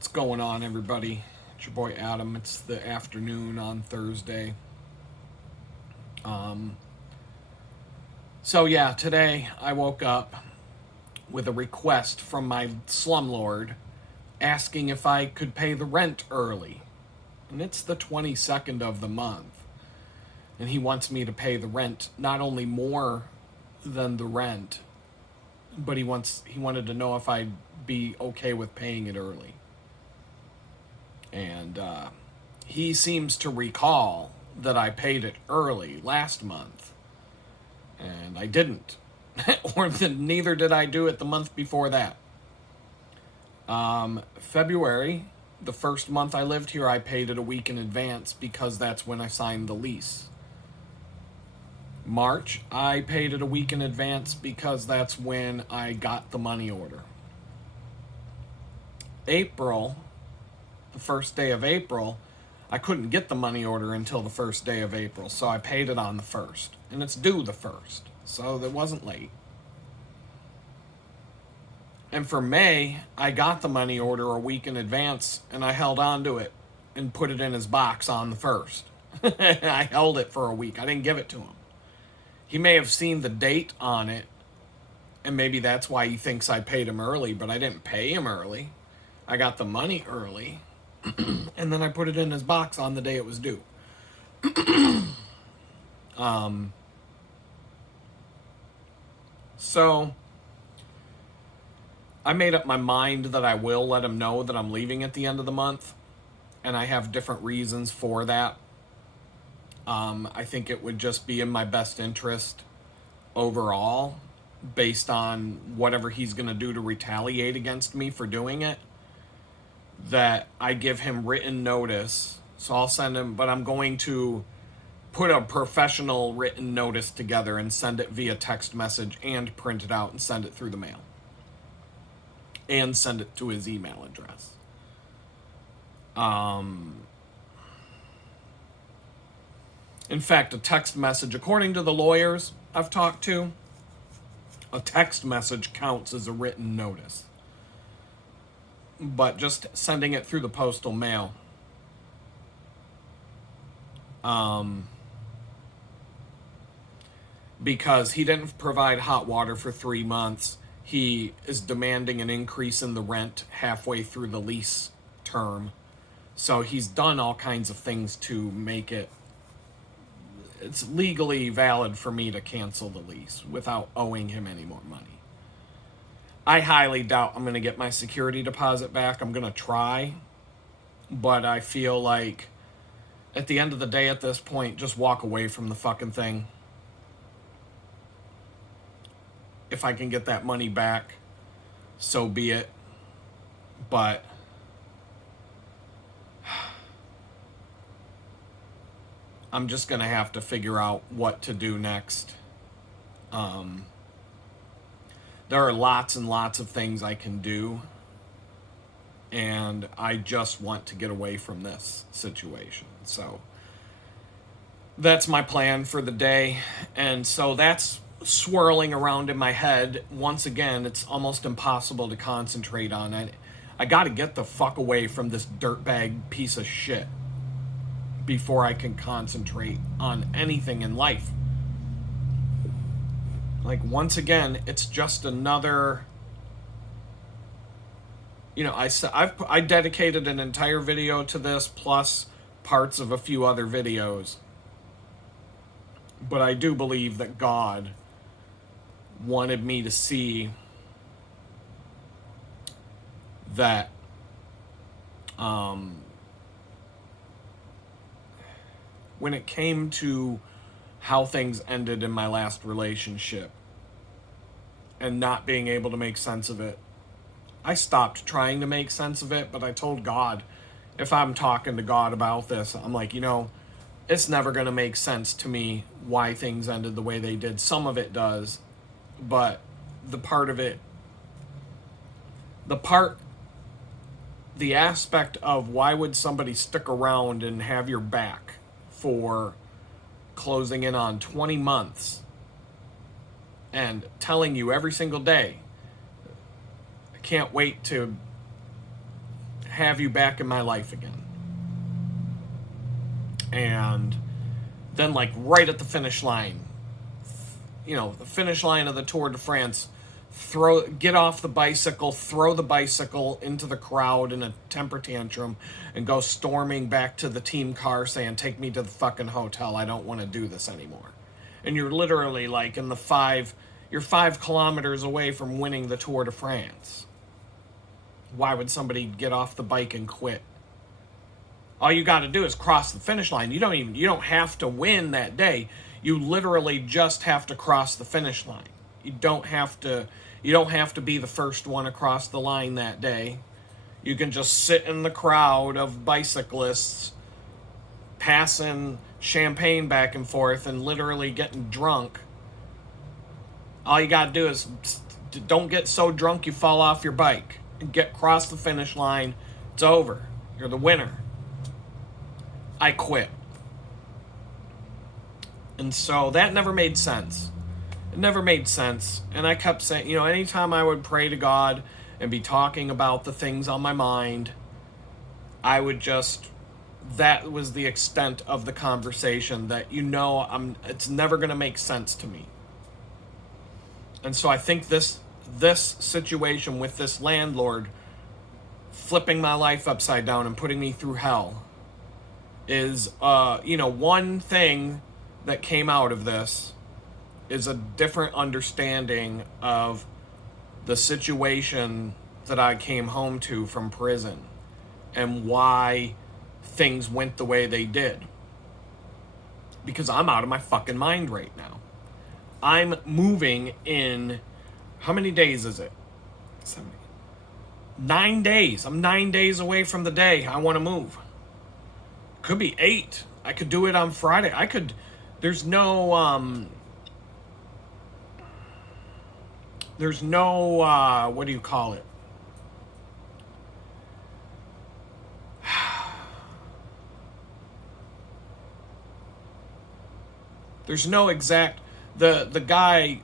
What's going on, everybody? It's your boy Adam. It's the afternoon on Thursday. Um, so today I woke up with a request from my slumlord asking if I could pay the rent early. And it's the 22nd of the month. And he wants me to pay the rent not only more than the rent, but he wanted to know if I'd be okay with paying it early. And he seems to recall that I paid it early last month, and I didn't. Neither did I do it the month before that. February, the first month I lived here, I paid it a week in advance because that's when I signed the lease. March, I paid it a week in advance because that's when I got the money order. April, the first day of April, I couldn't get the money order until the first day of April, so I paid it on the 1st. And it's due the 1st, so it wasn't late. And for May, I got the money order a week in advance, and I held on to it and put it in his box on the 1st. I held it for a week. I didn't give it to him. He may have seen the date on it, and maybe that's why he thinks I paid him early, but I didn't pay him early. I got the money early, and then I put it in his box on the day it was due. So I made up my mind that I will let him know that I'm leaving at the end of the month, and I have different reasons for that. I think it would just be in my best interest overall, based on whatever he's going to do to retaliate against me for doing it, that I give him written notice. So I'll send him, but I'm going to put a professional written notice together and send it via text message and print it out and send it through the mail. And send it to his email address. In fact, a text message, according to the lawyers I've talked to, a text message counts as a written notice. But just sending it through the postal mail, because he didn't provide hot water for 3 months, he is demanding an increase in the rent halfway through the lease term. So he's done all kinds of things to make it's legally valid for me to cancel the lease without owing him any more money. I highly doubt I'm going to get my security deposit back. I'm going to try, but I feel like at the end of the day at this point, just walk away from the fucking thing. If I can get that money back, so be it. But I'm just going to have to figure out what to do next. There are lots and lots of things I can do, and I just want to get away from this situation. So that's my plan for the day, and so that's swirling around in my head. Once again, it's almost impossible to concentrate on it. I got to get the fuck away from this dirtbag piece of shit before I can concentrate on anything in life. Like, once again, it's just another, I dedicated an entire video to this, plus parts of a few other videos. But I do believe that God wanted me to see that when it came to how things ended in my last relationship and not being able to make sense of it, I stopped trying to make sense of it. But I told God, if I'm talking to God about this, I'm like, it's never going to make sense to me why things ended the way they did. Some of it does, but the aspect of why would somebody stick around and have your back for closing in on 20 months and telling you every single day, I can't wait to have you back in my life again. And then, like, right at the finish line, the finish line of the Tour de France, get off the bicycle, throw the bicycle into the crowd in a temper tantrum, and go storming back to the team car saying, take me to the fucking hotel, I don't want to do this anymore. And you're literally like you're 5 kilometers away from winning the Tour de France. Why would somebody get off the bike and quit? All you got to do is cross the finish line. You don't have to win that day. You literally just have to cross the finish line. You don't have to be the first one across the line that day. You can just sit in the crowd of bicyclists passing champagne back and forth and literally getting drunk. All you got to do is don't get so drunk you fall off your bike and get across the finish line. It's over. You're the winner. I quit. And so that never made sense. It never made sense. And I kept saying, anytime I would pray to God and be talking about the things on my mind, that was the extent of the conversation, that it's never going to make sense to me. And so I think this situation with this landlord flipping my life upside down and putting me through hell is, one thing that came out of this is a different understanding of the situation that I came home to from prison and why things went the way they did. Because I'm out of my fucking mind right now. I'm moving in, how many days is it? 9 days. I'm 9 days away from the day I want to move. Could be 8. I could do it on Friday. There's no, what do you call it? There's no exact, the guy,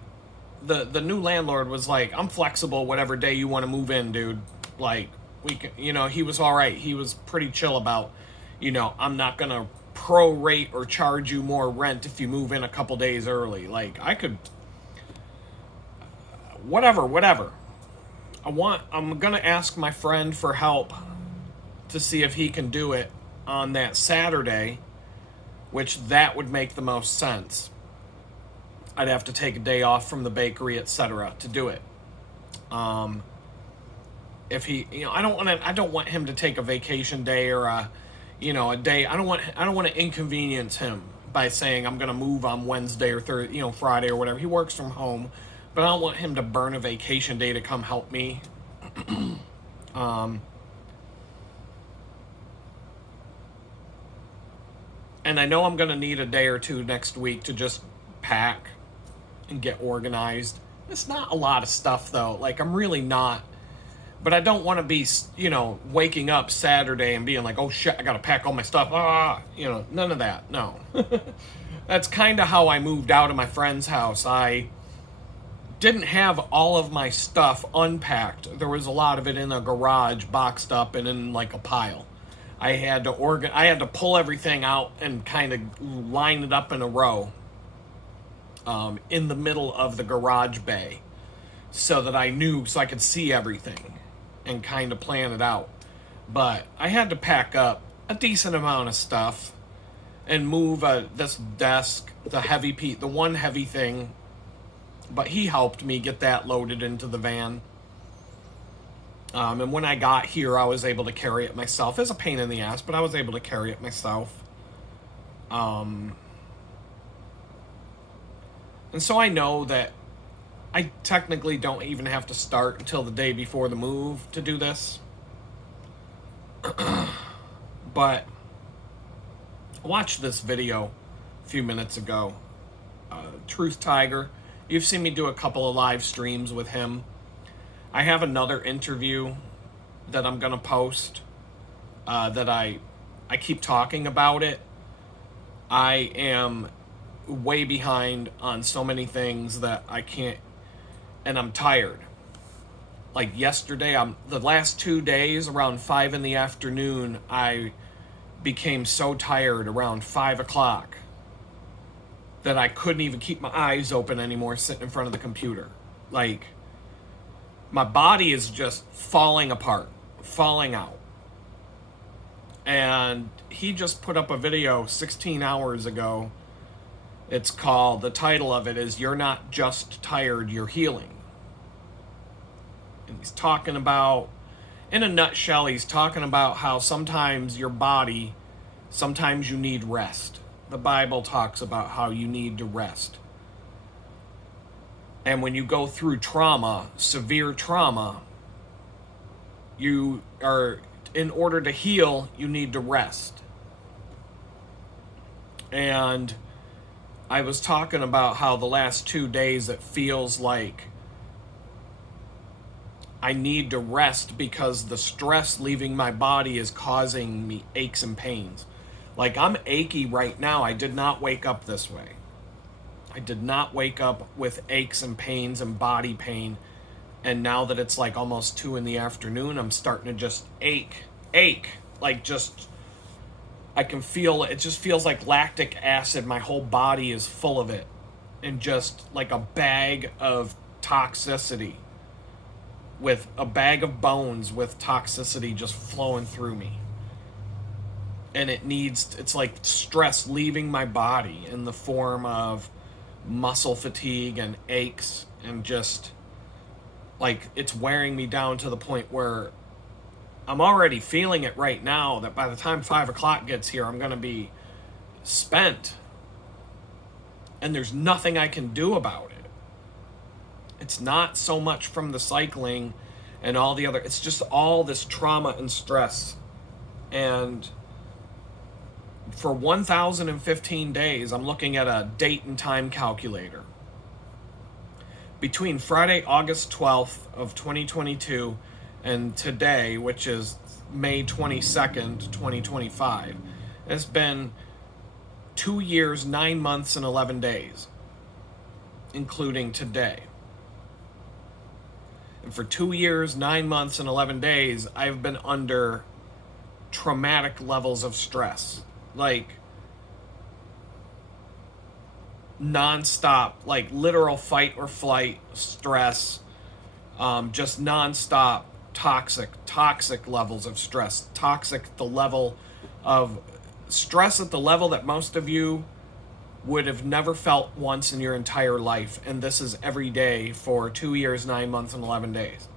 the new landlord was like, I'm flexible whatever day you want to move in, dude. Like, we can, he was all right. He was pretty chill about, I'm not going to prorate or charge you more rent if you move in a couple days early. Like, I could, whatever. I'm going to ask my friend for help to see if he can do it on that Saturday, which that would make the most sense. I'd have to take a day off from the bakery, etc., to do it. If he, I don't want him to take a vacation day or a day. I don't want to inconvenience him by saying I'm going to move on Wednesday or Thursday, Friday or whatever. He works from home, but I don't want him to burn a vacation day to come help me. And I know I'm going to need a day or two next week to just pack and get organized. It's not a lot of stuff, though. Like, I'm really not. But I don't want to be, waking up Saturday and being like, oh, shit, I got to pack all my stuff. None of that. No. That's kind of how I moved out of my friend's house. I didn't have all of my stuff unpacked. There was a lot of it in a garage, boxed up and in, like, a pile. I had to pull everything out and kind of line it up in a row in the middle of the garage bay so that so I could see everything and kind of plan it out. But I had to pack up a decent amount of stuff and move this desk, the one heavy thing. But he helped me get that loaded into the van. And when I got here, I was able to carry it myself. It's a pain in the ass, but I was able to carry it myself. And so I know that I technically don't even have to start until the day before the move to do this. But I watched this video a few minutes ago. Truth Tiger. You've seen me do a couple of live streams with him. I have another interview that I'm going to post that I keep talking about it. I am way behind on so many things that I can't, and I'm tired. like yesterday, the last 2 days around 5 in the afternoon, I became so tired around 5 o'clock that I couldn't even keep my eyes open anymore sitting in front of the computer. Like, my body is just falling apart, falling out. And he just put up a video 16 hours ago. It's called, the title of it is, "You're Not Just Tired, You're Healing." And he's talking about, in a nutshell, he's talking about how sometimes your body, sometimes you need rest. The Bible talks about how you need to rest. And when you go through trauma, severe trauma, you are, in order to heal, you need to rest. And I was talking about how the last 2 days it feels like I need to rest because the stress leaving my body is causing me aches and pains. Like, I'm achy right now. I did not wake up this way. I did not wake up with aches and pains and body pain. And now that it's like almost 2 in the afternoon, I'm starting to just ache. Like, just, I can feel, it just feels like lactic acid. My whole body is full of it. And just like a bag of toxicity. With a bag of bones with toxicity just flowing through me. And it's like stress leaving my body in the form of muscle fatigue and aches, and just like it's wearing me down to the point where I'm already feeling it right now, that by the time 5 o'clock gets here, I'm going to be spent. And there's nothing I can do about it. It's not so much from the cycling and all the other, it's just all this trauma and stress. And for 1,015 days, I'm looking at a date and time calculator. Between Friday, August 12th of 2022 and today, which is May 22nd, 2025, it's been 2 years, 9 months, and 11 days, including today. And for 2 years, 9 months, and 11 days, I've been under traumatic levels of stress. Like, non-stop, like literal fight or flight stress. Just non-stop toxic levels of stress. Toxic, the level of stress at the level that most of you would have never felt once in your entire life. And this is every day for 2 years, 9 months, and 11 days.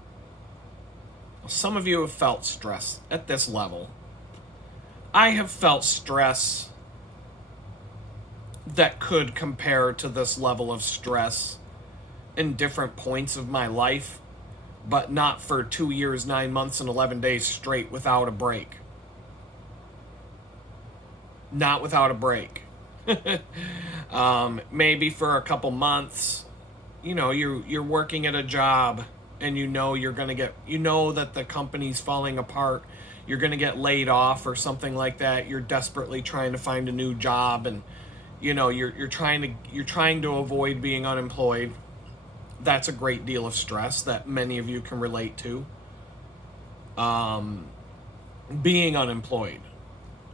Some of you have felt stress at this level. I have felt stress that could compare to this level of stress in different points of my life, but not for 2 years, 9 months, and 11 days straight without a break. Not without a break. Maybe for a couple months, you know, you're working at a job and you know you're going to get, you know that the company's falling apart, you're going to get laid off or something like that. You're desperately trying to find a new job, and you know you're trying to avoid being unemployed. That's a great deal of stress that many of you can relate to. Being unemployed,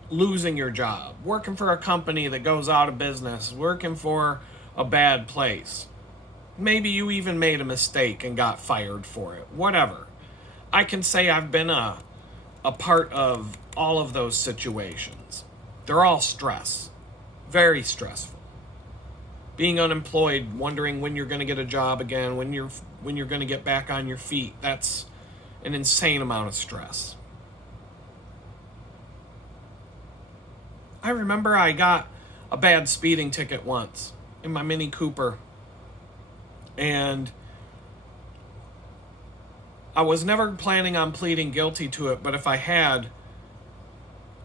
losing your job, working for a company that goes out of business, working for a bad place. Maybe you even made a mistake and got fired for it. Whatever. I can say I've been a part of all of those situations. They're all stress. Very stressful. Being unemployed, wondering when you're going to get a job again, when you're going to get back on your feet. That's an insane amount of stress. I remember I got a bad speeding ticket once in my Mini Cooper. And I was never planning on pleading guilty to it, but if I had,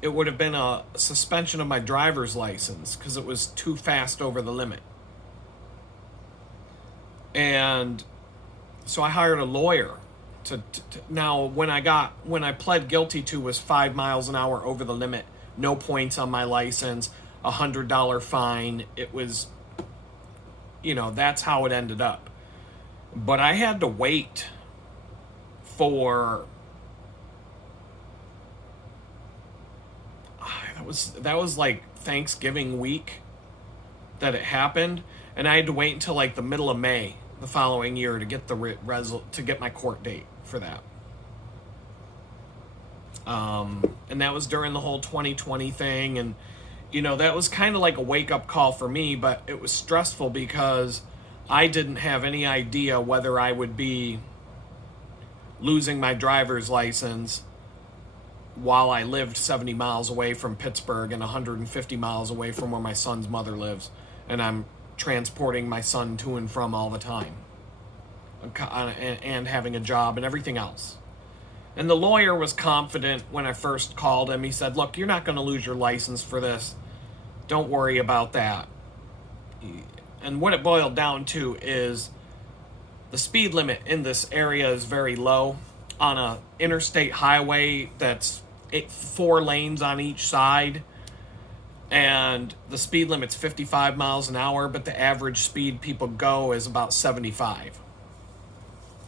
it would have been a suspension of my driver's license because it was too fast over the limit. And so I hired a lawyer to now when I pled guilty to was 5 miles an hour over the limit, no points on my license, $100 fine. It was, you know, that's how it ended up. But I had to wait for that was like Thanksgiving week that it happened, and I had to wait until like the middle of May the following year to get to get my court date for that. And that was during the whole 2020 thing, and that was kind of like a wake-up call for me, but it was stressful because I didn't have any idea whether I would be losing my driver's license while I lived 70 miles away from Pittsburgh and 150 miles away from where my son's mother lives, and I'm transporting my son to and from all the time, and having a job and everything else. And the lawyer was confident when I first called him. He said, look, you're not going to lose your license for this. Don't worry about that. And what it boiled down to is the speed limit in this area is very low on a interstate highway that's 4 lanes on each side. And the speed limit's 55 miles an hour, but the average speed people go is about 75.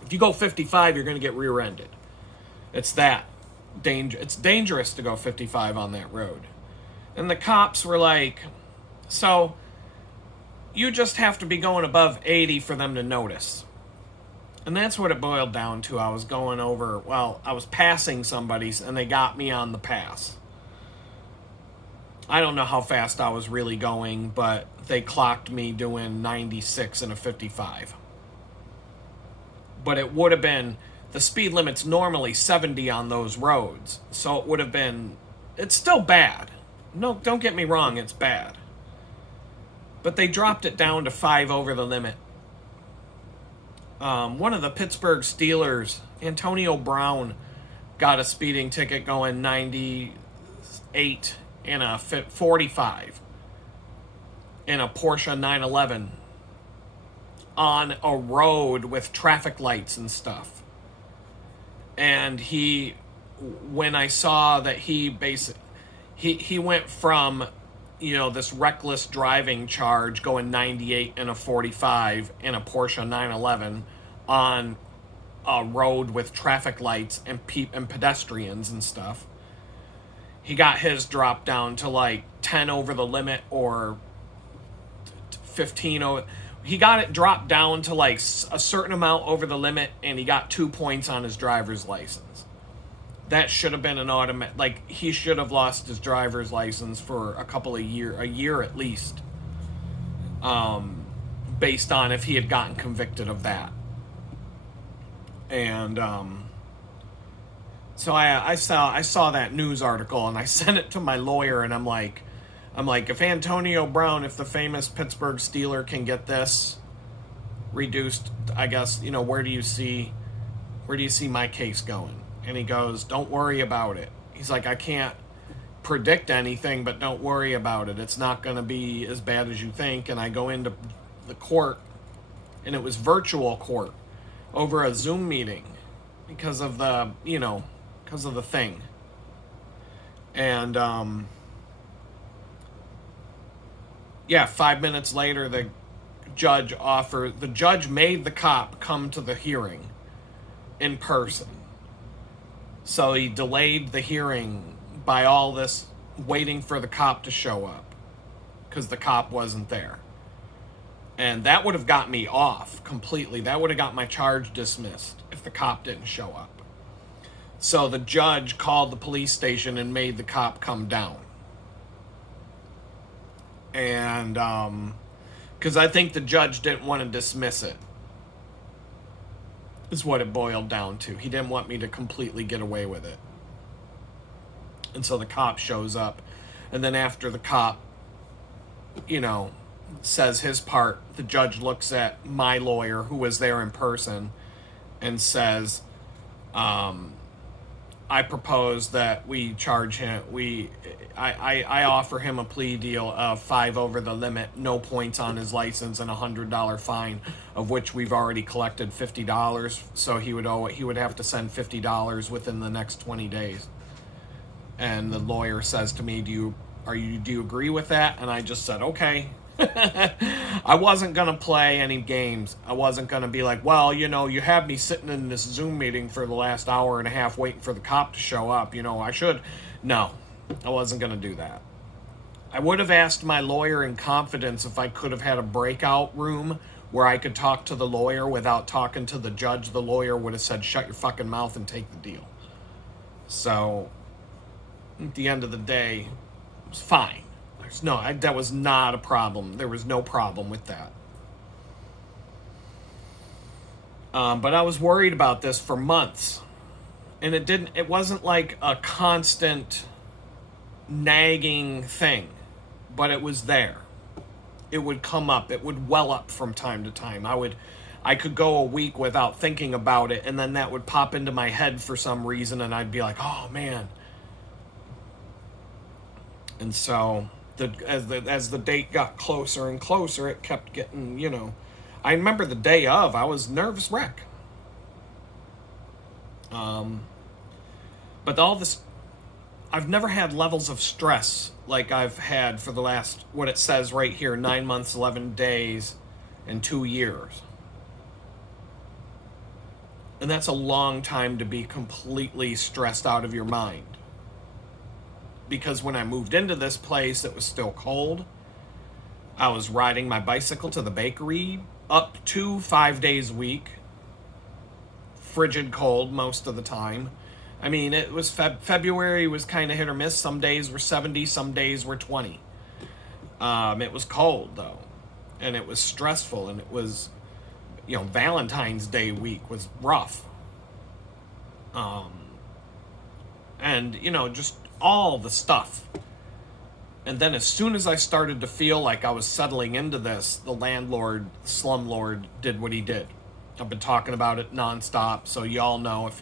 If you go 55, you're going to get rear-ended. It's dangerous to go 55 on that road. And the cops were like, so you just have to be going above 80 for them to notice. And that's what it boiled down to. I was passing somebody, and they got me on the pass. I don't know how fast I was really going, but they clocked me doing 96 in a 55. But it would have been, the speed limit's normally 70 on those roads. So it would have been, it's still bad. No, don't get me wrong, it's bad. But they dropped it down to 5 over the limit. One of the Pittsburgh Steelers, Antonio Brown, got a speeding ticket going 98 in a 45 in a Porsche 911 on a road with traffic lights and stuff. And when I saw that he went from, this reckless driving charge going 98 in a 45 in a Porsche 911 on a road with traffic lights and pedestrians and stuff. He got his dropped down to like 10 over the limit or 15 over. He got it dropped down to like a certain amount over the limit, and he got 2 points on his driver's license. That should have been an automatic. Like, he should have lost his driver's license for a year at least, based on if he had gotten convicted of that. And so I saw that news article, and I sent it to my lawyer, and I'm like, if Antonio Brown, if the famous Pittsburgh Steeler, can get this reduced, I guess, where do you see my case going? And he goes, don't worry about it. He's like, I can't predict anything, but don't worry about it. It's not going to be as bad as you think. And I go into the court, and it was virtual court over a Zoom meeting because of the thing. And, 5 minutes later, the judge made the cop come to the hearing in person. So he delayed the hearing by all this waiting for the cop to show up, because the cop wasn't there. And that would have got me off completely. That would have got my charge dismissed if the cop didn't show up. So the judge called the police station and made the cop come down. And because I think the judge didn't want to dismiss it, is what it boiled down to. He didn't want me to completely get away with it. And so the cop shows up, and then after the cop, says his part, the judge looks at my lawyer, who was there in person, and says, I propose that we charge him, I offer him a plea deal of 5 over the limit, no points on his license, and $100 fine, of which we've already collected $50. So he would have to send $50 within the next 20 days. And the lawyer says to me, do you agree with that? And I just said, okay. I wasn't going to play any games. I wasn't going to be like, well, you had me sitting in this Zoom meeting for the last hour and a half waiting for the cop to show up. I should. No, I wasn't going to do that. I would have asked my lawyer in confidence if I could have had a breakout room where I could talk to the lawyer without talking to the judge. The lawyer would have said, shut your fucking mouth and take the deal. So, at the end of the day, it was fine. That was not a problem. There was no problem with that. But I was worried about this for months. And it wasn't like a constant nagging thing, but it was there. It would come up. It would well up from time to time. I could go a week without thinking about it, and then that would pop into my head for some reason, and I'd be like, oh man. And so as the date got closer and closer, it kept getting, I remember the day of, I was nervous wreck. But all this, I've never had levels of stress like I've had for the last, what it says right here, 9 months, 11 days, and 2 years. And that's a long time to be completely stressed out of your mind. Because when I moved into this place, it was still cold. I was riding my bicycle to the bakery up to 5 days a week. Frigid cold most of the time. I mean, it was February was kind of hit or miss. Some days were 70, some days were 20. It was cold, though. And it was stressful. And it was, Valentine's Day week was rough. And, just all the stuff. And then as soon as I started to feel like I was settling into this, the landlord, slumlord, did what he did. I've been talking about it nonstop, so y'all know. If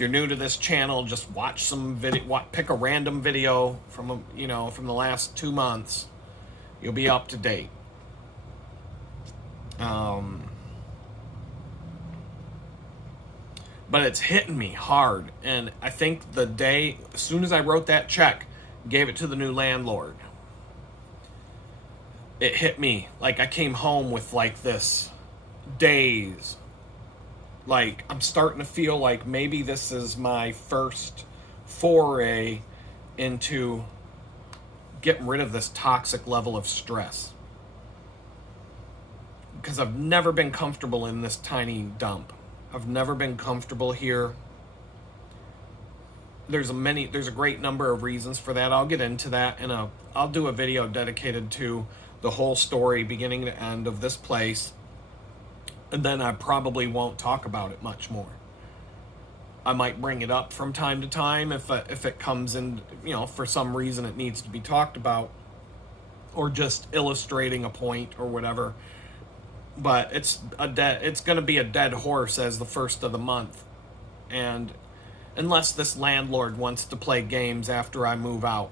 you're new to this channel, just watch some video, pick a random video from from the last 2 months. You'll be up to date. But it's hitting me hard, and I think the day, as soon as I wrote that check, gave it to the new landlord, it hit me like I came home with like this daze. Like, I'm starting to feel like maybe this is my first foray into getting rid of this toxic level of stress. Because I've never been comfortable in this tiny dump. I've never been comfortable here. There's a great number of reasons for that. I'll get into that, and I'll do a video dedicated to the whole story, beginning to end, of this place. And then I probably won't talk about it much more. I might bring it up from time to time if it comes in, for some reason it needs to be talked about, or just illustrating a point or whatever. But it's going to be a dead horse as the first of the month. And unless this landlord wants to play games after I move out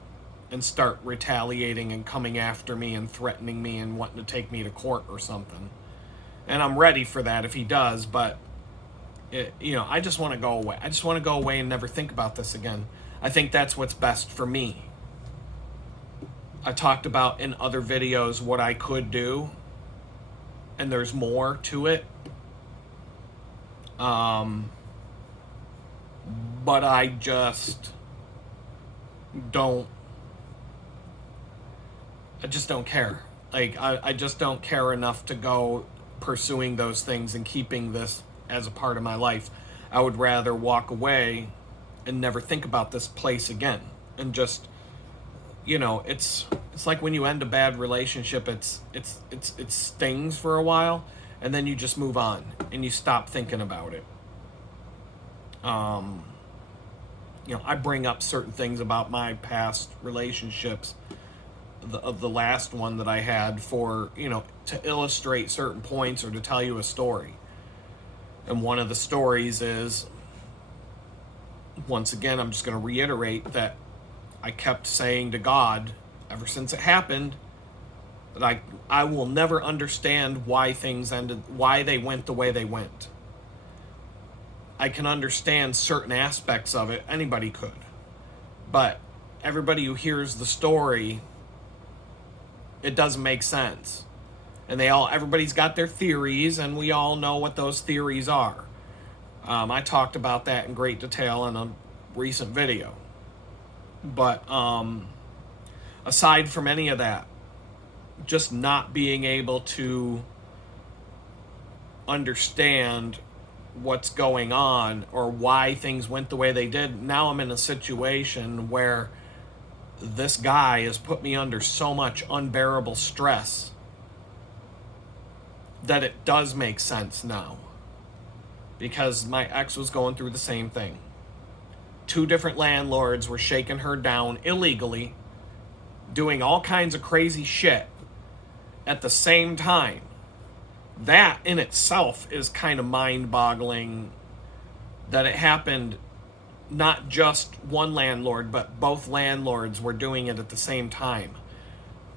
and start retaliating and coming after me and threatening me and wanting to take me to court or something. And I'm ready for that if he does, but I just want to go away. I just want to go away and never think about this again. I think that's what's best for me. I talked about in other videos what I could do, and there's more to it. But I just don't care. Like, I just don't care enough to go pursuing those things and keeping this as a part of my life. I would rather walk away and never think about this place again. And just, it's like when you end a bad relationship, it stings for a while, and then you just move on and you stop thinking about it. I bring up certain things about my past relationships, of the last one that I had, for, to illustrate certain points or to tell you a story. And one of the stories is, once again, I'm just going to reiterate that I kept saying to God, ever since it happened, that I will never understand why things ended, why they went the way they went. I can understand certain aspects of it, anybody could. But everybody who hears the story It doesn't make sense. And everybody's got their theories, and we all know what those theories are. I talked about that in great detail in a recent video. But aside from any of that, just not being able to understand what's going on or why things went the way they did, now I'm in a situation where this guy has put me under so much unbearable stress that it does make sense now. Because my ex was going through the same thing. 2 different landlords were shaking her down illegally, doing all kinds of crazy shit at the same time. That in itself is kind of mind-boggling, that it happened. Not just one landlord, but both landlords were doing it at the same time.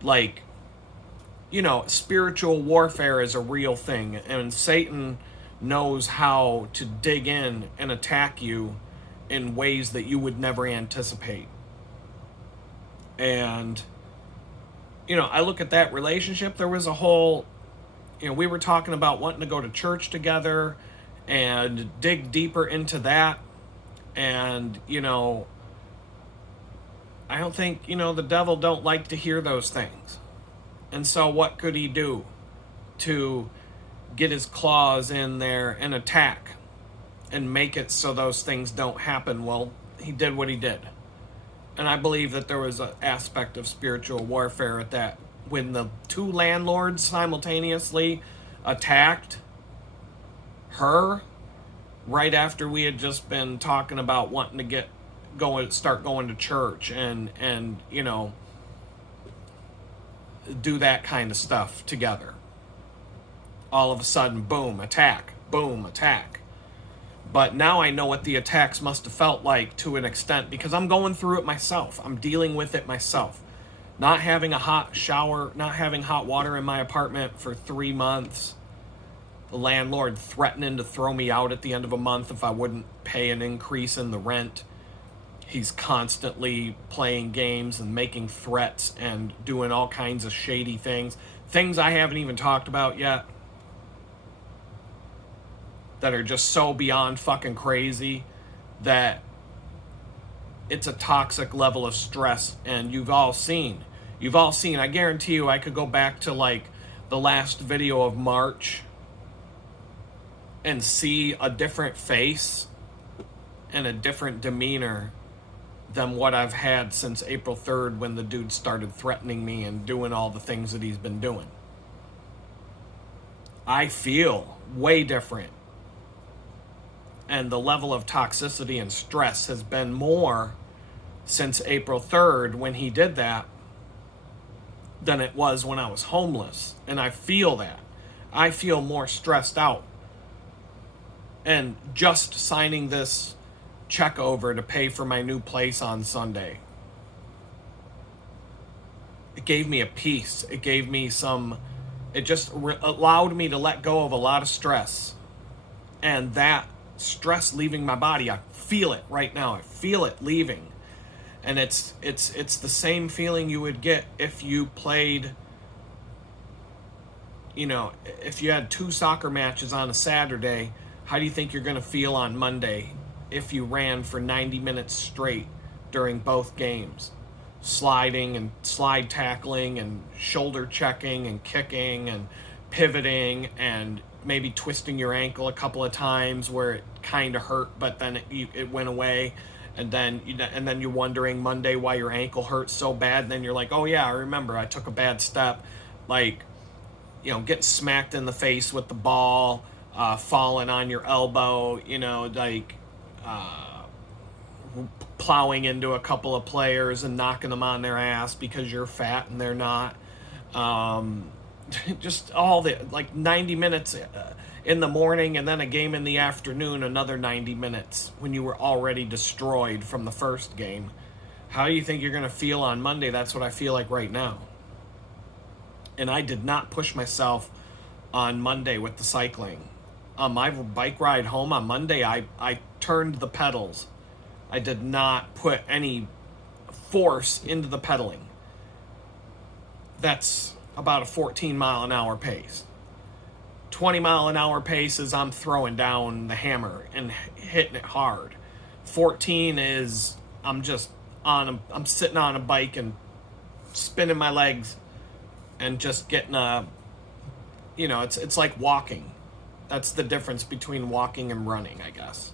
Like, spiritual warfare is a real thing, and Satan knows how to dig in and attack you in ways that you would never anticipate. And, I look at that relationship. There was a whole, we were talking about wanting to go to church together and dig deeper into that. And, I don't think, the devil don't like to hear those things. And so what could he do to get his claws in there and attack and make it so those things don't happen? Well, he did what he did. And I believe that there was an aspect of spiritual warfare at that. When the 2 landlords simultaneously attacked her right after we had just been talking about wanting to start going to church and do that kind of stuff together. All of a sudden, boom, attack, boom, attack. But now I know what the attacks must have felt like to an extent, because I'm going through it myself. I'm dealing with it myself. Not having a hot shower, not having hot water in my apartment for 3 months. The landlord threatening to throw me out at the end of a month if I wouldn't pay an increase in the rent. He's constantly playing games and making threats and doing all kinds of shady things. Things I haven't even talked about yet, that are just so beyond fucking crazy that it's a toxic level of stress. And you've all seen, I guarantee you I could go back to like the last video of March and see a different face and a different demeanor than what I've had since April 3rd, when the dude started threatening me and doing all the things that he's been doing. I feel way different. And the level of toxicity and stress has been more since April 3rd, when he did that, than it was when I was homeless. And I feel that. I feel more stressed out. And just signing this check over to pay for my new place on Sunday, it gave me a peace. It gave me it just allowed me to let go of a lot of stress. And that stress leaving my body, I feel it right now. I feel it leaving. And it's the same feeling you would get if you played, if you had 2 soccer matches on a Saturday. How do you think you're going to feel on Monday if you ran for 90 minutes straight during both games? Sliding and slide tackling and shoulder checking and kicking and pivoting and maybe twisting your ankle a couple of times where it kind of hurt, but then it went away. And then you're wondering Monday why your ankle hurts so bad. And then you're like, oh yeah, I remember I took a bad step. Like, getting smacked in the face with the ball, falling on your elbow, plowing into a couple of players and knocking them on their ass because you're fat and they're not. Just all the, 90 minutes in the morning, and then a game in the afternoon, another 90 minutes when you were already destroyed from the first game. How do you think you're going to feel on Monday? That's what I feel like right now. And I did not push myself on Monday with the cycling. On my bike ride home on Monday, I turned the pedals. I did not put any force into the pedaling. that's about a 14 mile an hour pace. 20 mile an hour pace is I'm throwing down the hammer and hitting it hard. 14 is I'm I'm sitting on a bike and spinning my legs and just getting it's like walking. That's the difference between walking and running, I guess.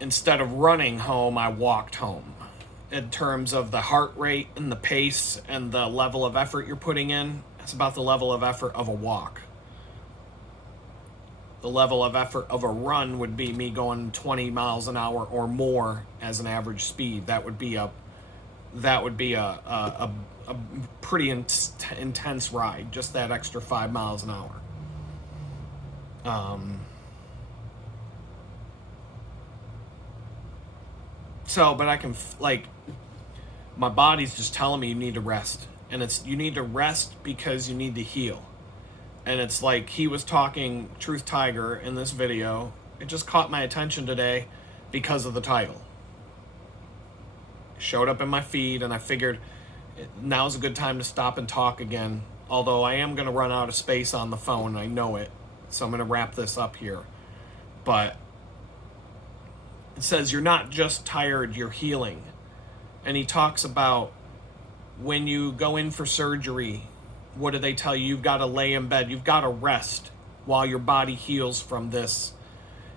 Instead of running home, I walked home. In terms of the heart rate and the pace and the level of effort you're putting in, it's about the level of effort of a walk. The level of effort of a run would be me going 20 miles an hour or more as an average speed. That would be a pretty intense ride, just that extra 5 miles an hour. But I can, my body's just telling me you need to rest. And you need to rest because you need to heal. And it's like he was talking, Truth Tiger, in this video. It just caught my attention today because of the title. It showed up in my feed, and I figured now's a good time to stop and talk again. Although I am going to run out of space on the phone, I know it. So I'm going to wrap this up here. But it says you're not just tired, you're healing. And he talks about when you go in for surgery, what do they tell you? You've got to lay in bed. You've got to rest while your body heals from this.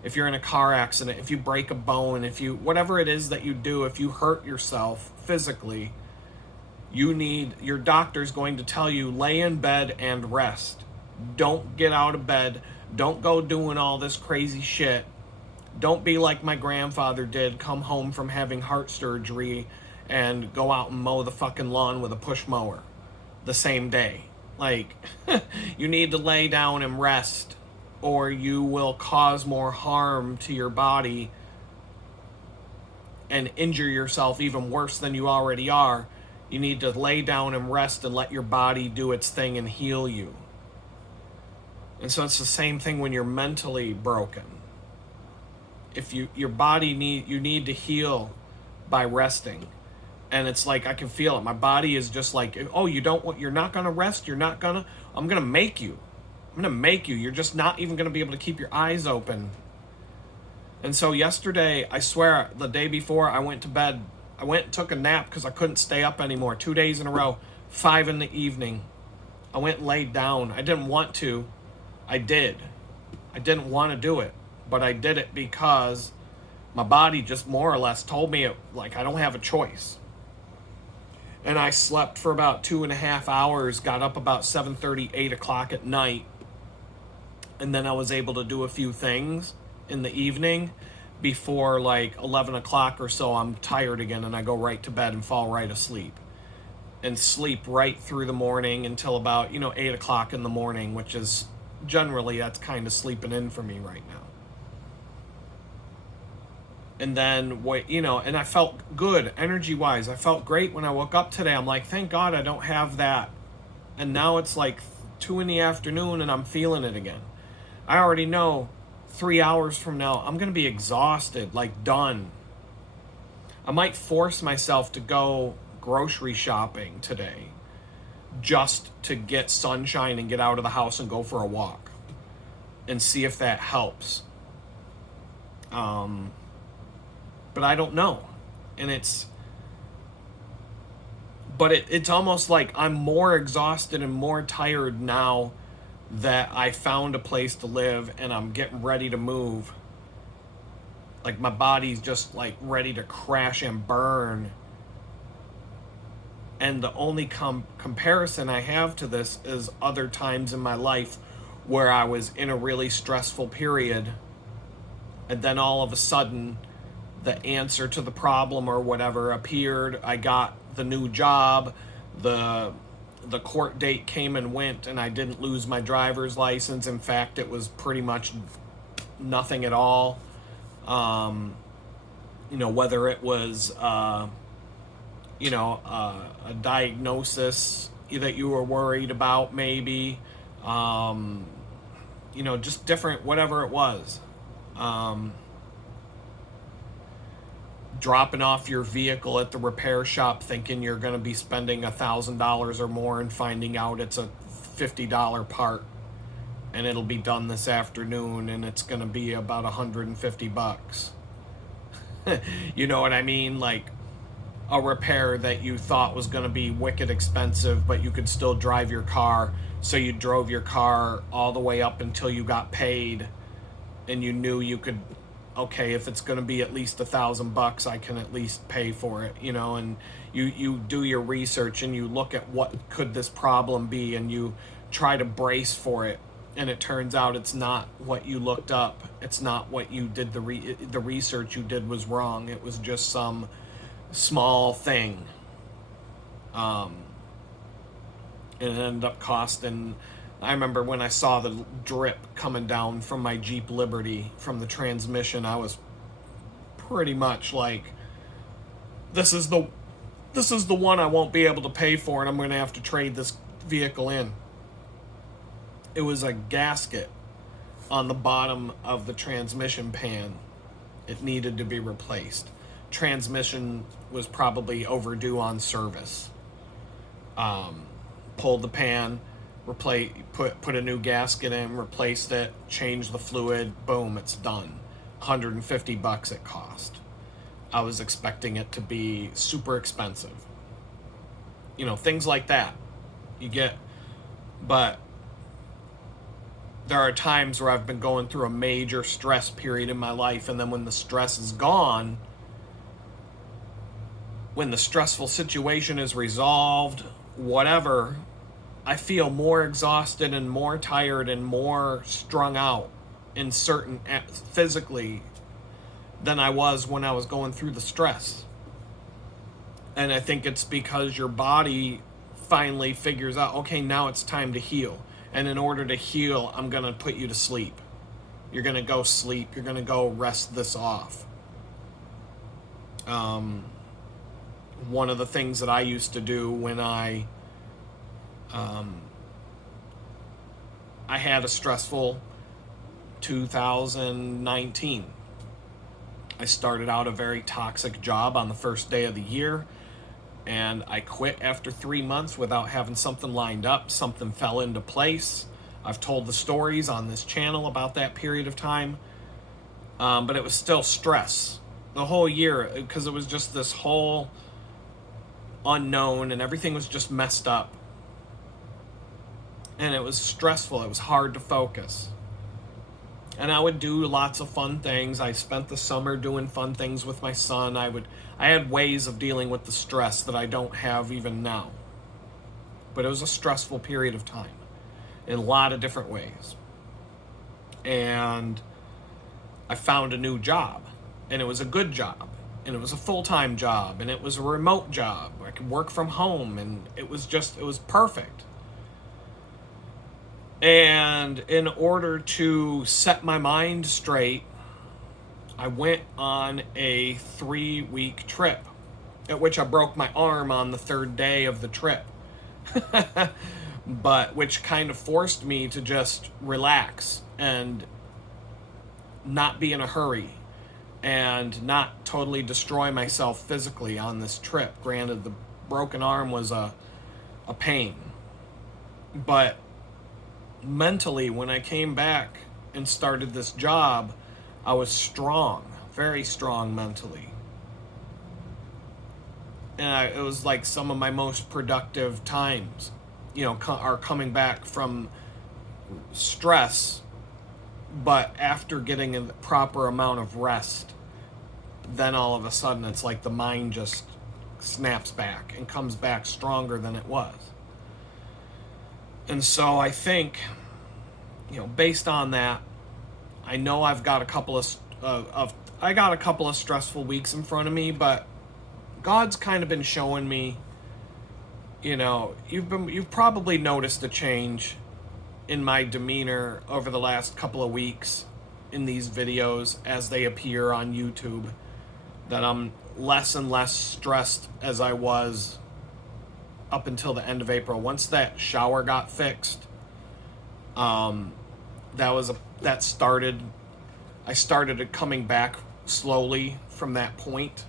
If you're in a car accident, if you break a bone, whatever it is that you do, if you hurt yourself physically, your doctor's going to tell you lay in bed and rest. Don't get out of bed. Don't go doing all this crazy shit. Don't be like my grandfather did, come home from having heart surgery and go out and mow the fucking lawn with a push mower the same day. You need to lay down and rest, or you will cause more harm to your body and injure yourself even worse than you already are. You need to lay down and rest and let your body do its thing and heal you. And so it's the same thing when you're mentally broken. If your body you need to heal by resting. And it's like, I can feel it. My body is just like, oh, you're not going to rest? I'm going to make you. I'm going to make you. You're just not even going to be able to keep your eyes open. And so yesterday, I swear, the day before I went to bed, I went and took a nap because I couldn't stay up anymore. 2 days in a row, 5 in the evening. I went and laid down. I didn't want to. I did. I didn't want to do it. But I did it because my body just more or less told me, I don't have a choice. And I slept for about 2.5 hours, got up about 7:30, 8 o'clock at night. And then I was able to do a few things in the evening before 11 o'clock or so. I'm tired again and I go right to bed and fall right asleep. And sleep right through the morning until about, 8 o'clock in the morning, which is generally, that's kind of sleeping in for me right now. And then, and I felt good energy-wise. I felt great when I woke up today. I'm like, thank God I don't have that. And now it's 2 in the afternoon and I'm feeling it again. I already know 3 hours from now, I'm going to be exhausted, done. I might force myself to go grocery shopping today just to get sunshine and get out of the house and go for a walk and see if that helps. But I don't know. And it's almost like I'm more exhausted and more tired now that I found a place to live and I'm getting ready to move. My body's just ready to crash and burn. And the only comparison I have to this is other times in my life where I was in a really stressful period, and then all of a sudden the answer to the problem or whatever appeared. I got the new job, the court date came and went, and I didn't lose my driver's license. In fact, it was pretty much nothing at all. Whether it was a diagnosis that you were worried about, maybe, just different, whatever it was. dropping off your vehicle at the repair shop thinking you're going to be spending $1,000 or more and finding out it's a $50 part and it'll be done this afternoon and it's going to be about $150. You know what I mean? Like a repair that you thought was going to be wicked expensive, but you could still drive your car. So you drove your car all the way up until you got paid, and you knew you could, okay, if it's going to be at least $1,000, I can at least pay for it, you know. And you do your research and you look at what could this problem be, and you try to brace for it. And it turns out it's not what you looked up. It's not what you did. The research you did was wrong. It was just some small thing. And it ended up costing, I remember when I saw the drip coming down from my Jeep Liberty from the transmission, I was pretty much like, this is the one I won't be able to pay for, and I'm going to have to trade this vehicle in. It was a gasket on the bottom of the transmission pan. It needed to be replaced. Transmission was probably overdue on service. Pulled the pan, put a new gasket in, replaced it, changed the fluid, boom, it's done. $150 it cost. I was expecting it to be super expensive. You know, things like that. But there are times where I've been going through a major stress period in my life, and then when the stress is gone, when the stressful situation is resolved, whatever, I feel more exhausted and more tired and more strung out in certain physically than I was when I was going through the stress. And I think it's because your body finally figures out, okay, now it's time to heal. And in order to heal, I'm going to put you to sleep. You're going to go sleep. You're going to go rest this off. One of the things that I used to do when I had a stressful 2019. I started out a very toxic job on the first day of the year, and I quit after 3 months without having something lined up. Something fell into place. I've told the stories on this channel about that period of time, but it was still stress the whole year because it was just this whole unknown and everything was just messed up. And it was stressful. It was hard to focus. And I would do lots of fun things. I spent the summer doing fun things with my son. I had ways of dealing with the stress that I don't have even now. But it was a stressful period of time in a lot of different ways. And I found a new job, and it was a good job, and it was a full-time job, and it was a remote job. I could work from home, and it was perfect. And in order to set my mind straight, I went on a 3-week trip, at which I broke my arm on the 3rd day of the trip. But which kind of forced me to just relax and not be in a hurry and not totally destroy myself physically on this trip. Granted, the broken arm was a pain, but mentally, when I came back and started this job, I was strong, very strong mentally. And it was like some of my most productive times, are coming back from stress, but after getting a proper amount of rest, then all of a sudden it's like the mind just snaps back and comes back stronger than it was. And so I think, based on that, I know I've got a couple of stressful weeks in front of me, but God's kind of been showing me, you've probably noticed a change in my demeanor over the last couple of weeks in these videos as they appear on YouTube, that I'm less and less stressed as I was up until the end of April. Once that shower got fixed, I started coming back slowly from that point.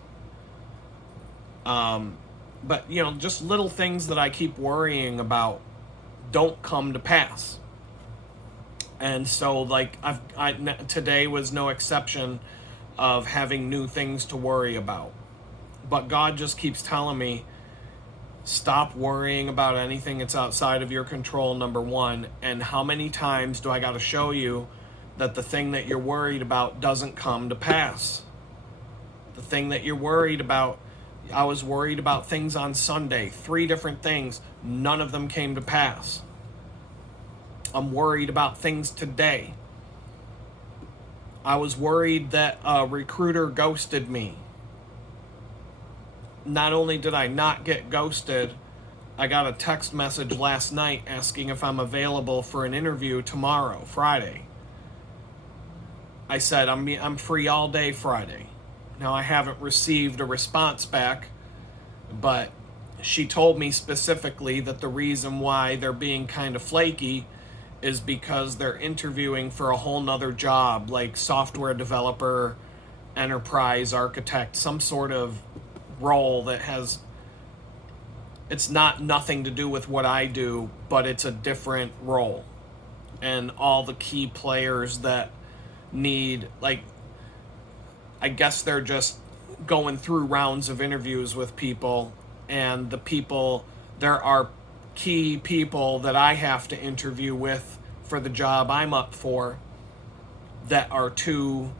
But, just little things that I keep worrying about don't come to pass. And so, like, today was no exception of having new things to worry about. But God just keeps telling me, stop worrying about anything that's outside of your control, number one. And how many times do I got to show you that the thing that you're worried about doesn't come to pass? The thing that you're worried about, I was worried about things on Sunday, 3 different things, none of them came to pass. I'm worried about things today. I was worried that a recruiter ghosted me. Not only did I not get ghosted, I got a text message last night asking if I'm available for an interview tomorrow, Friday. I said I'm free all day Friday. Now, I haven't received a response back, but she told me specifically that the reason why they're being kind of flaky is because they're interviewing for a whole nother job, like software developer, enterprise architect, some sort of role that has, it's not nothing to do with what I do, but it's a different role. And all the key players that need, like, I guess they're just going through rounds of interviews with people, and there are key people that I have to interview with for the job I'm up for that are too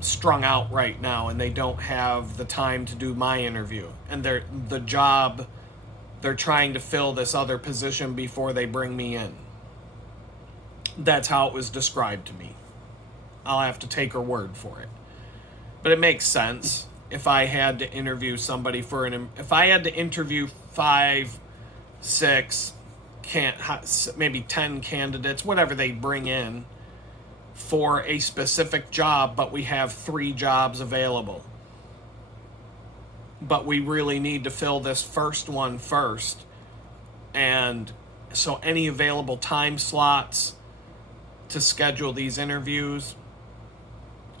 strung out right now, and they don't have the time to do my interview. And they're trying to fill this other position before they bring me in. That's how it was described to me. I'll have to take her word for it. But it makes sense. If I had to interview somebody if I had to interview 5, 6, maybe 10 candidates, whatever they bring in for a specific job, but we have 3 jobs available. But we really need to fill this first one first. And so any available time slots to schedule these interviews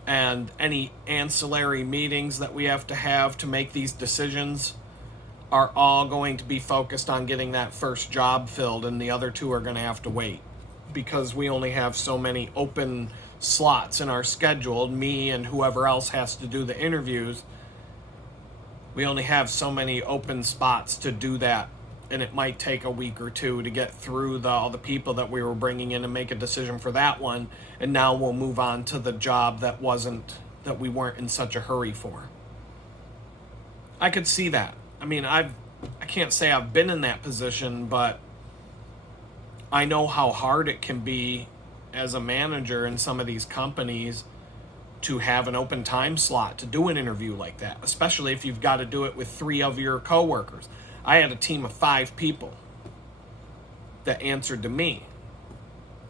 and any ancillary meetings that we have to make these decisions are all going to be focused on getting that first job filled, and the other 2 are going to have to wait because we only have so many open slots in our schedule. Me and whoever else has to do the interviews, we only have so many open spots to do that, and it might take a week or 2 to get through all the people that we were bringing in and make a decision for that one, and now we'll move on to the job that we weren't in such a hurry for. I could see that. I mean, I can't say I've been in that position, but I know how hard it can be as a manager in some of these companies to have an open time slot to do an interview like that, especially if you've got to do it with 3 of your coworkers. I had a team of 5 people that answered to me,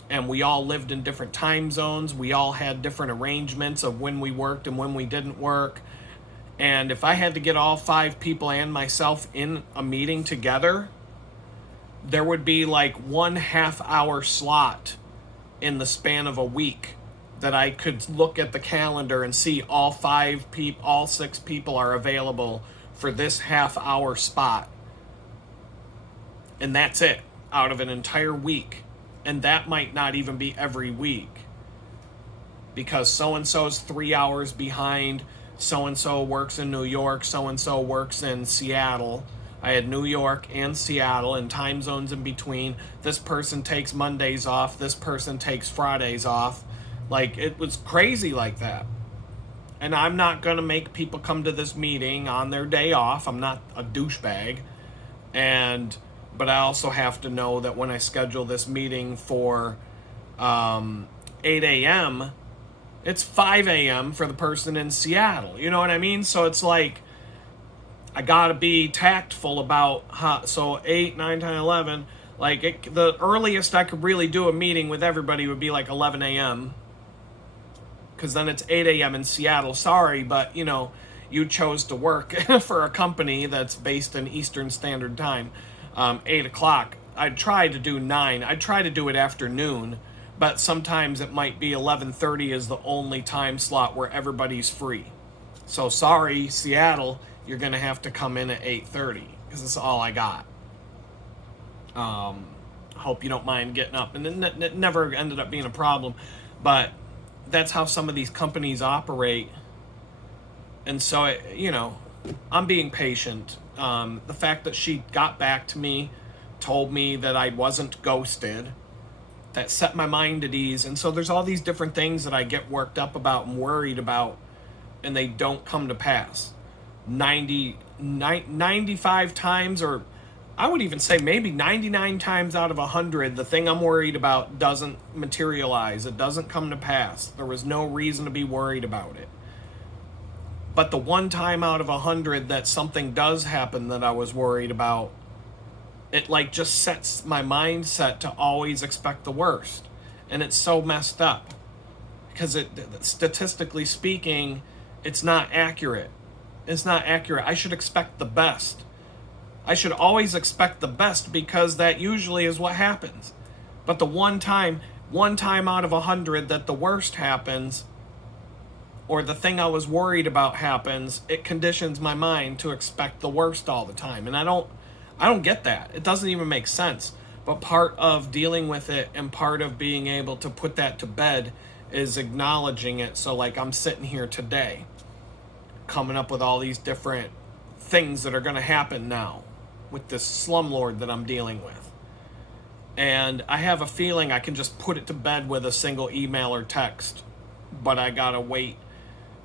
and we all lived in different time zones. We all had different arrangements of when we worked and when we didn't work. And if I had to get all 5 people and myself in a meeting together, there would be like 1 half-hour slot in the span of a week that I could look at the calendar and see all 6 people are available for this half-hour spot. And that's it, out of an entire week. And that might not even be every week, because so-and-so's 3 hours behind, so-and-so works in New York, so-and-so works in Seattle. I had New York and Seattle and time zones in between. This person takes Mondays off, this person takes Fridays off. Like, it was crazy like that. And I'm not going to make people come to this meeting on their day off. I'm not a douchebag. But I also have to know that when I schedule this meeting for 8 a.m., it's 5 a.m. for the person in Seattle. You know what I mean? So it's like, I got to be tactful about so 8, 9, 10, 11. Like, the earliest I could really do a meeting with everybody would be like 11 a.m. Because then it's 8 a.m. in Seattle. Sorry, but, you chose to work for a company that's based in Eastern Standard Time. 8 o'clock. I'd try to do 9. I'd try to do it afternoon, but sometimes it might be 11:30 is the only time slot where everybody's free. So sorry, Seattle, you're going to have to come in at 8:30 because it's all I got. Hope you don't mind getting up. And it never ended up being a problem, but that's how some of these companies operate. And so, I'm being patient. The fact that she got back to me, told me that I wasn't ghosted, that set my mind at ease. And so there's all these different things that I get worked up about and worried about, and they don't come to pass. 95 times, or I would even say maybe 99 times out of 100, the thing I'm worried about doesn't materialize. It doesn't come to pass. There was no reason to be worried about it. But the one time out of 100 that something does happen that I was worried about, it like just sets my mindset to always expect the worst. And it's so messed up because statistically speaking, it's not accurate. It's not accurate. I should expect the best. I should always expect the best because that usually is what happens. But the one time out of 100 that the worst happens, or the thing I was worried about happens, it conditions my mind to expect the worst all the time. And I don't get that. It doesn't even make sense. But part of dealing with it and part of being able to put that to bed is acknowledging it. So like I'm sitting here today, coming up with all these different things that are going to happen now with this slumlord that I'm dealing with. And I have a feeling I can just put it to bed with a single email or text, but I gotta wait.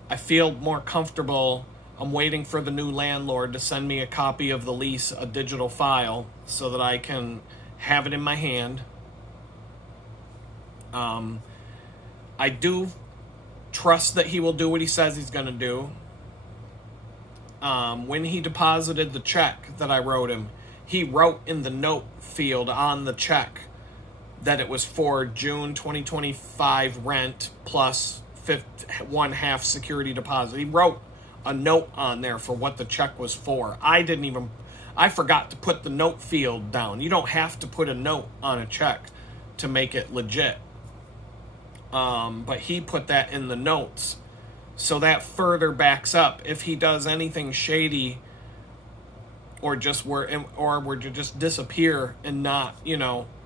I feel more comfortable. I'm waiting for the new landlord to send me a copy of the lease, a digital file, so that I can have it in my hand. I do trust that he will do what he says he's going to do. When he deposited the check that I wrote him, he wrote in the note field on the check that it was for June 2025 rent plus 1/2 security deposit. He wrote a note on there for what the check was for. I forgot to put the note field down. You don't have to put a note on a check to make it legit. But he put that in the notes. So that further backs up if he does anything shady or were to just disappear and not,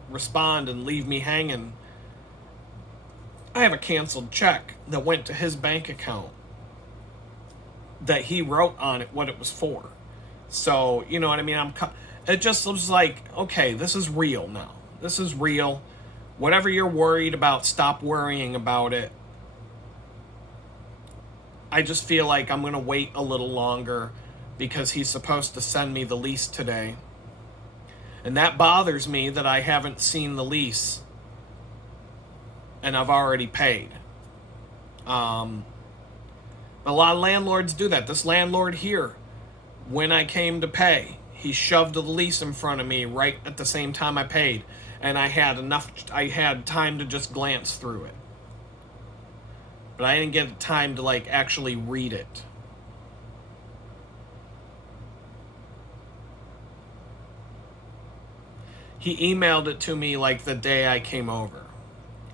respond and leave me hanging. I have a canceled check that went to his bank account that he wrote on it what it was for. So, you know what I mean? It just was like, okay, this is real now. This is real. Whatever you're worried about, stop worrying about it. I just feel like I'm going to wait a little longer because he's supposed to send me the lease today. And that bothers me that I haven't seen the lease and I've already paid. But a lot of landlords do that. This landlord here, when I came to pay, he shoved the lease in front of me right at the same time I paid. And I had time to just glance through it. But I didn't get time to actually read it. He emailed it to me the day I came over.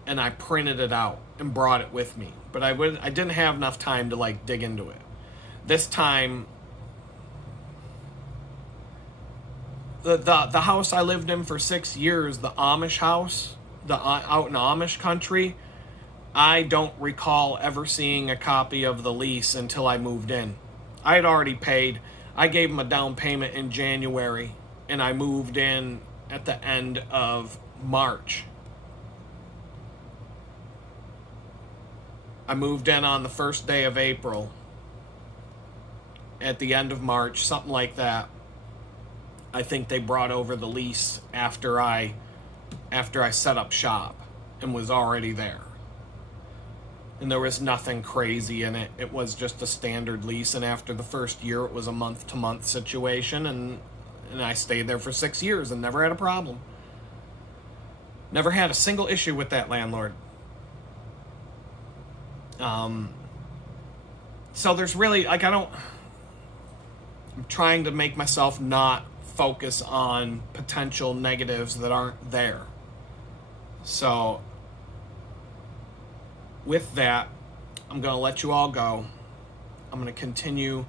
And I printed it out and brought it with me. But I didn't have enough time to dig into it. This time, the house I lived in for 6 years, the Amish house, out in Amish country, I don't recall ever seeing a copy of the lease until I moved in. I had already paid. I gave him a down payment in January, and I moved in at the end of March. I moved in on the first day of April, at the end of March, something like that. I think they brought over the lease after I set up shop and was already there. And there was nothing crazy in it. It was just a standard lease, and after the first year, it was a month-to-month situation, and I stayed there for 6 years and never had a problem. Never had a single issue with that landlord. So there's really, I'm trying to make myself not focus on potential negatives that aren't there. So with that, I'm going to let you all go. I'm going to continue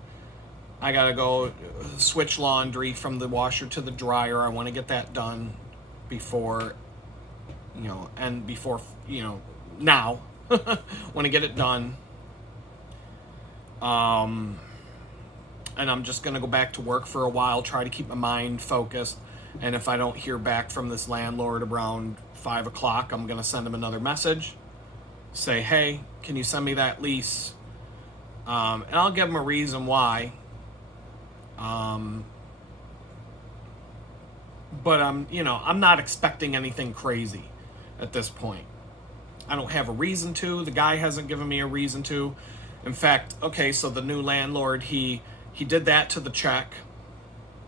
I gotta go switch laundry from the washer to the dryer. I want to get that done before, now. Want to get it done. And I'm just gonna go back to work for a while, try to keep my mind focused. And if I don't hear back from this landlord around 5 o'clock, I'm gonna send him another message. Say, hey, can you send me that lease? And I'll give him a reason why. But I'm not expecting anything crazy at this point. I don't have a reason to. The guy hasn't given me a reason to. In fact, okay, so the new landlord, he did that to the check.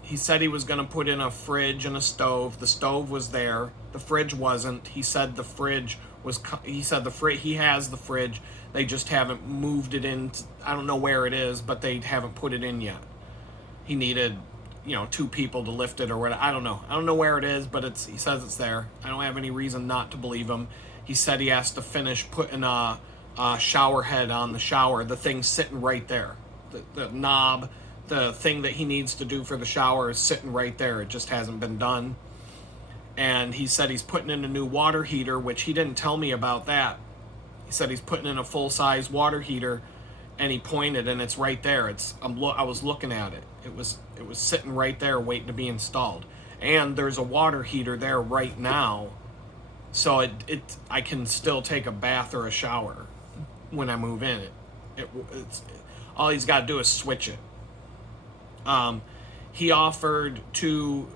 He said he was going to put in a fridge and a stove. The stove was there. The fridge wasn't. He said the fridge was. He said he has the fridge. They just haven't moved it in. I don't know where it is, but they haven't put it in yet. He needed, 2 people to lift it or whatever. I don't know. I don't know where it is, but he says it's there. I don't have any reason not to believe him. He said he has to finish putting a shower head on the shower. The thing's sitting right there. The knob. The thing that he needs to do for the shower is sitting right there. It just hasn't been done. And he said he's putting in a new water heater, which he didn't tell me about that. He said he's putting in a full-size water heater, and he pointed, and it's right there. I was looking at it. It was sitting right there waiting to be installed. And there's a water heater there right now, so I can still take a bath or a shower when I move in. It's all he's got to do is switch it. He offered to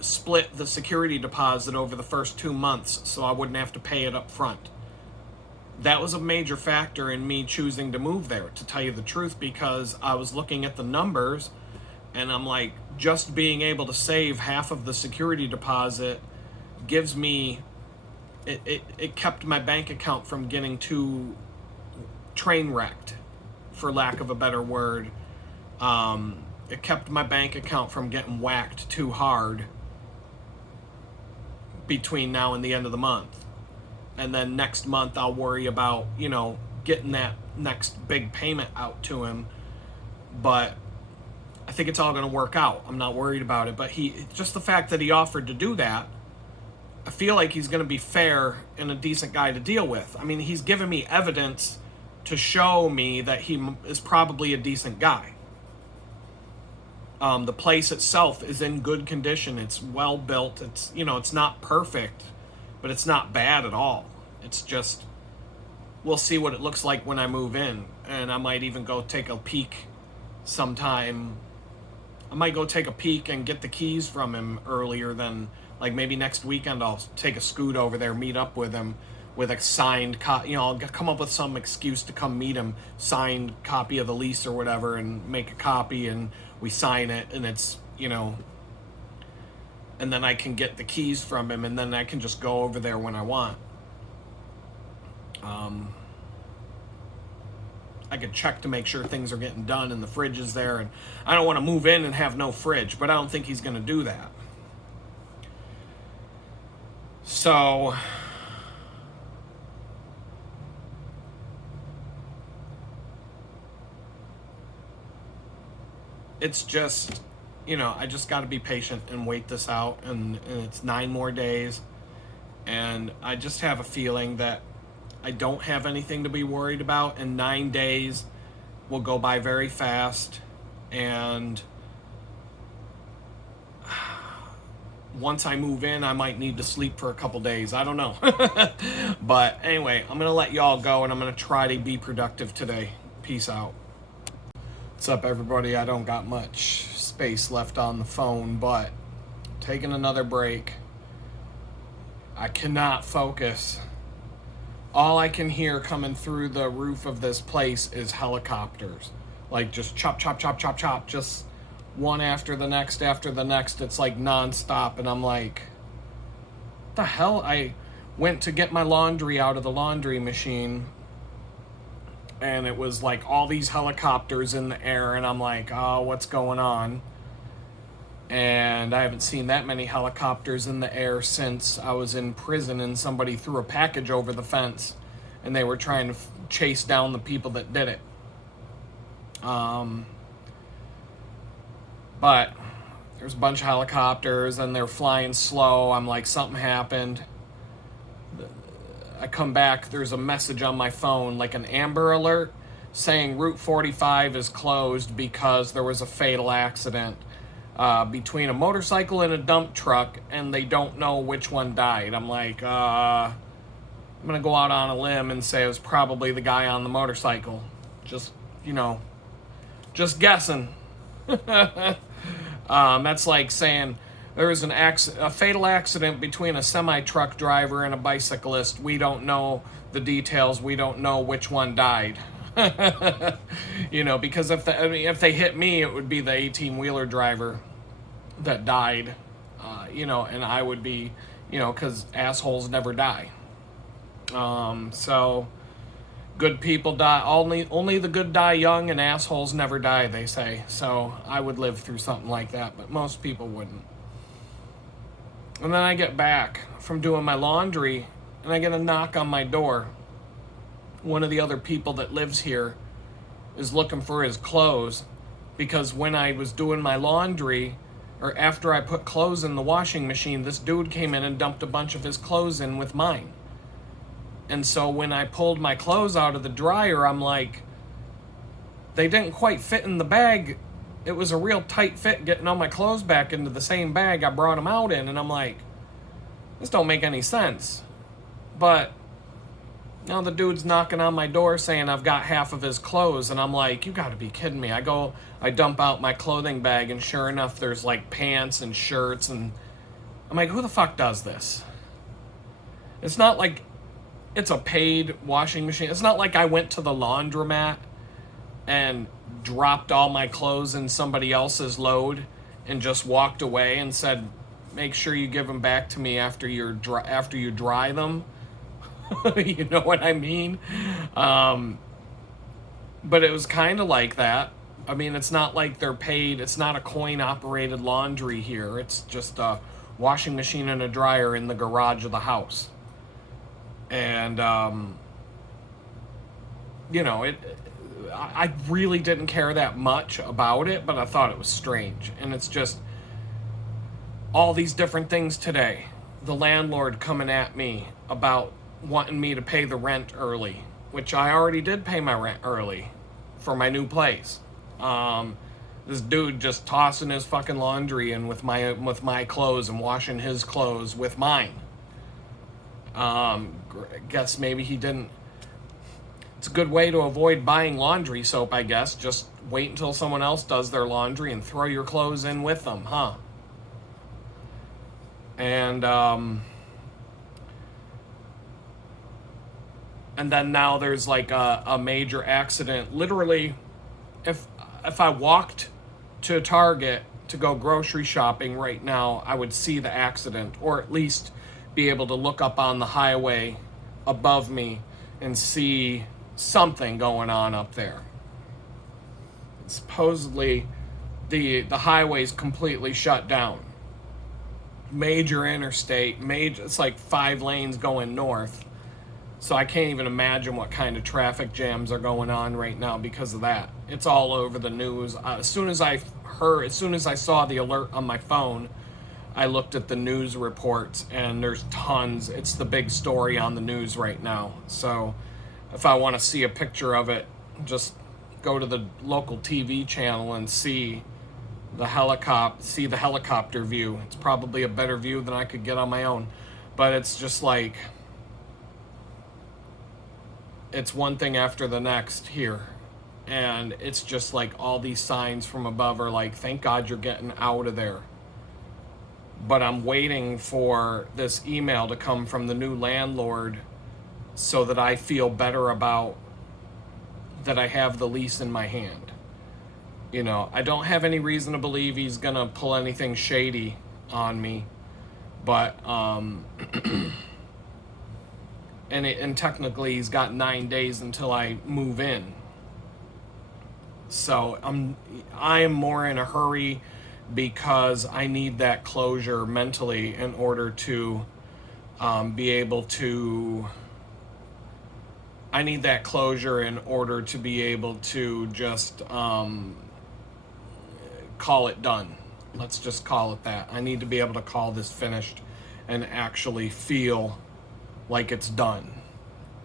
split the security deposit over the first 2 months so I wouldn't have to pay it up front. That was a major factor in me choosing to move there, to tell you the truth, because I was looking at the numbers and I'm like, just being able to save half of the security deposit gives me, it kept my bank account from getting too train wrecked, for lack of a better word. It kept my bank account from getting whacked too hard between now and the end of the month. And then next month I'll worry about, getting that next big payment out to him. But I think it's all going to work out. I'm not worried about it. But just the fact that he offered to do that, I feel like he's going to be fair and a decent guy to deal with. I mean, he's given me evidence to show me that he is probably a decent guy. The place itself is in good condition. It's well built. It's not perfect, but it's not bad at all. It's just, we'll see what it looks like when I move in. And I might even go take a peek sometime. I might go take a peek and get the keys from him earlier than, like, maybe next weekend I'll take a scoot over there, meet up with him with a signed copy. I'll come up with some excuse to come meet him, signed copy of the lease or whatever, and make a copy, and we sign it, and it's, and then I can get the keys from him, and then I can just go over there when I want. I could check to make sure things are getting done and the fridge is there, and I don't want to move in and have no fridge, but I don't think he's going to do that. So it's just, I just got to be patient and wait this out, and it's 9 more days, and I just have a feeling that I don't have anything to be worried about, and 9 days will go by very fast, and once I move in, I might need to sleep for a couple days. I don't know. But anyway, I'm going to let y'all go, and I'm going to try to be productive today. Peace out. What's up, everybody? I don't got much space left on the phone, but taking another break. I cannot focus. All I can hear coming through the roof of this place is helicopters. Like, just chop, chop, chop, chop, chop. Just one after the next after the next. It's like nonstop. And I'm like, what the hell? I went to get my laundry out of the laundry machine, and it was like all these helicopters in the air. And I'm like, oh, what's going on? And I haven't seen that many helicopters in the air since I was in prison and somebody threw a package over the fence and they were trying to chase down the people that did it. But there's a bunch of helicopters and they're flying slow. I'm like, something happened. I come back, there's a message on my phone, like an Amber Alert, saying Route 45 is closed because there was a fatal accident between a motorcycle and a dump truck, and they don't know which one died. I'm like, I'm going to go out on a limb and say it was probably the guy on the motorcycle. Just, just guessing. That's like saying there was a fatal accident between a semi-truck driver and a bicyclist. We don't know the details. We don't know which one died. Because if they hit me, it would be the 18-wheeler driver that died. And I would be, because assholes never die. So good people die. Only the good die young, and assholes never die, they say. So I would live through something like that, but most people wouldn't. And then I get back from doing my laundry, and I get a knock on my door. One of the other people that lives here is looking for his clothes, because when I was doing my laundry, or after I put clothes in the washing machine, this dude came in and dumped a bunch of his clothes in with mine. And so when I pulled my clothes out of the dryer, I'm like, they didn't quite fit in the bag. It was a real tight fit getting all my clothes back into the same bag I brought them out in. And I'm like, this don't make any sense. But now the dude's knocking on my door saying I've got half of his clothes. And I'm like, you gotta be kidding me. I dump out my clothing bag, and sure enough, there's like pants and shirts. And I'm like, who the fuck does this? It's not like it's a paid washing machine. It's not like I went to the laundromat and dropped all my clothes in somebody else's load and just walked away and said, make sure you give them back to me after you dry them. You know what I mean? But it was kind of like that. I mean, it's not like they're paid. It's not a coin-operated laundry here. It's just a washing machine and a dryer in the garage of the house. And, I really didn't care that much about it, but I thought it was strange. And it's just all these different things today. The landlord coming at me about wanting me to pay the rent early, which I already did pay my rent early for my new place. This dude just tossing his fucking laundry in with my clothes and washing his clothes with mine. Guess maybe he didn't. It's a good way to avoid buying laundry soap, I guess. Just wait until someone else does their laundry and throw your clothes in with them, huh? And then now there's like a major accident. Literally, if I walked to Target to go grocery shopping right now, I would see the accident, or at least be able to look up on the highway above me and see something going on up there. Supposedly, the highway's completely shut down. Major interstate, it's like 5 lanes going north. So I can't even imagine what kind of traffic jams are going on right now because of that. It's all over the news. As soon as I saw the alert on my phone, I looked at the news reports, and there's tons. It's the big story on the news right now. So if I want to see a picture of it, just go to the local TV channel and see the helicopter view. It's probably a better view than I could get on my own. But it's just like, it's one thing after the next here. And it's just like all these signs from above are like, thank God you're getting out of there. But I'm waiting for this email to come from the new landlord so that I feel better about that I have the lease in my hand. I don't have any reason to believe he's going to pull anything shady on me. But, and technically he's got 9 days until I move in. So I am more in a hurry because I need that closure mentally in order to be able to just call it done. Let's just call it that. I need to be able to call this finished and actually feel like it's done,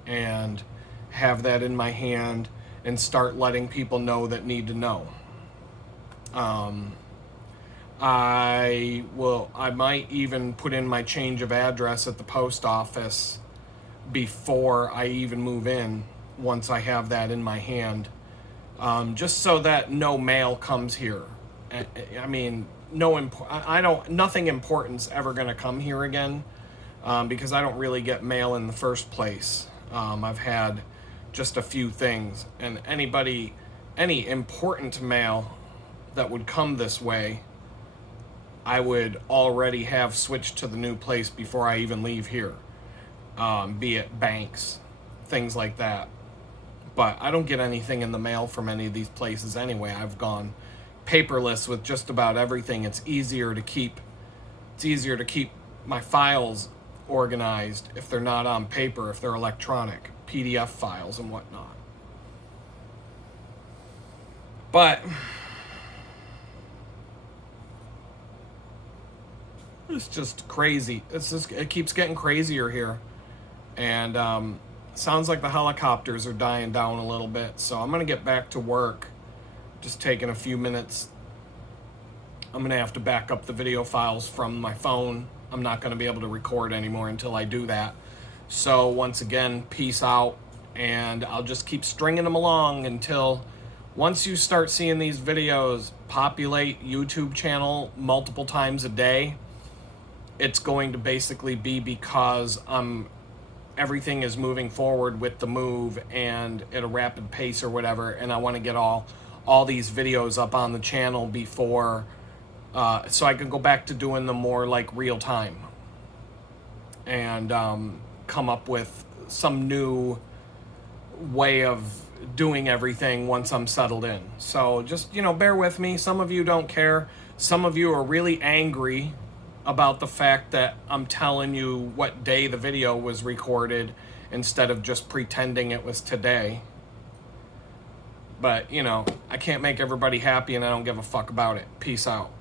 and have that in my hand and start letting people know that need to know. I might even put in my change of address at the post office before I even move in, once I have that in my hand, just so that no mail comes here. I mean, nothing important's ever going to come here again, because I don't really get mail in the first place. I've had just a few things, and any important mail that would come this way, I would already have switched to the new place before I even leave here, be it banks, things like that. But I don't get anything in the mail from any of these places anyway. I've gone paperless with just about everything. It's easier to keep my files organized if they're not on paper, if they're electronic, PDF files and whatnot. But it's just crazy. It keeps getting crazier here. And sounds like the helicopters are dying down a little bit. So I'm going to get back to work. Just taking a few minutes. I'm going to have to back up the video files from my phone. I'm not going to be able to record anymore until I do that. So once again, peace out. And I'll just keep stringing them along until, once you start seeing these videos populate YouTube channel multiple times a day, it's going to basically be because everything is moving forward with the move and at a rapid pace or whatever, and I want to get all these videos up on the channel before, so I can go back to doing them more like real time, and come up with some new way of doing everything once I'm settled in. So just, bear with me. Some of you don't care. Some of you are really angry about the fact that I'm telling you what day the video was recorded instead of just pretending it was today. But, I can't make everybody happy, and I don't give a fuck about it. Peace out.